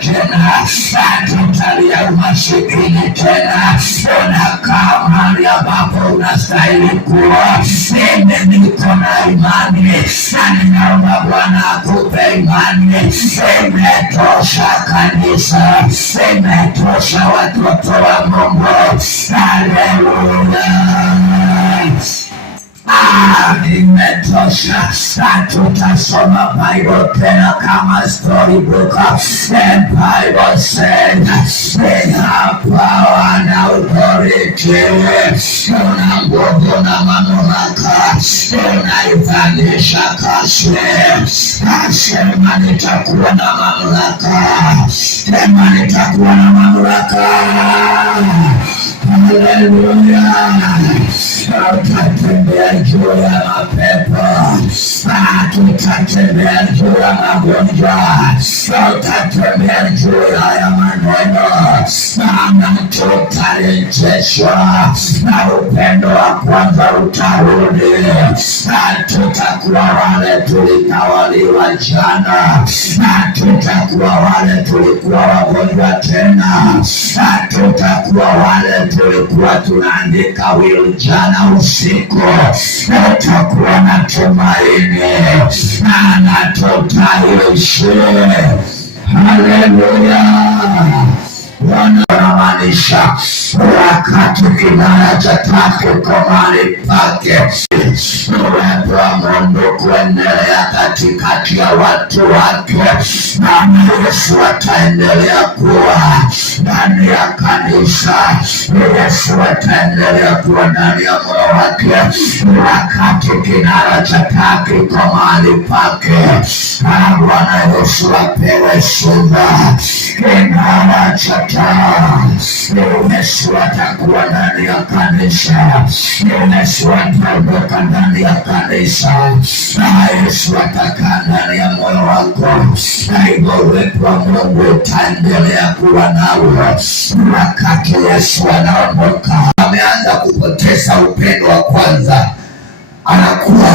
tena, hatutalia umasikini tena. Unakaa mahali ambapo unastahili kuwa. Mimi niko na imani na ninaomba Bwana akupe imani. Imetosha kanisa, imetosha watoto wa Mungu. Haleluya. Imetosha. Hatutasoma Bible tena kama storybook. The Bible said they have power and authority. Una nguvu na mamlaka, unaivalisha kaswe. Sema nitakuwa na mamlaka, sema nitakuwa na mamlaka. Haleluya. Tutatembea juu ya mapepo, tutatembea juu ya magonjwa, tutatembea juu ya maneno, na tutarejeshwa na upendo wa kwanza utarudi. Tutakuwa wale tulitawaliwa jana, tutakuwa wale tulikuwa wagonjwa tena, tutakuwa wale tulikuwa tunaandika wili jana usiku. Tutakuwa na tumaini na tutaishi. Haleluya. Wanamaanisha wakati kinara cha tatu kwa mahali pake, uwepo wa Mungu kuendelea katikati ya watu wake, na Yesu ataendelea kuwa ndani ya kanisa. Yesu ataendelea kuwa ndani ya moyo wake wakati kinara cha tatu kwa mahali pake. Bwana Yesu apewe sifa. Kinara cha Yesu atakuwa ndani ya kanisa. Yesu ataondoka ndani ya kanisa. Yesu atakaa ndani ya moyo wako. Hivyo uwepo wa Mungu utaendelea kuwa nawe wakati Yesu anaondoka. Ameanza kupoteza upendo wa kwanza, anakuwa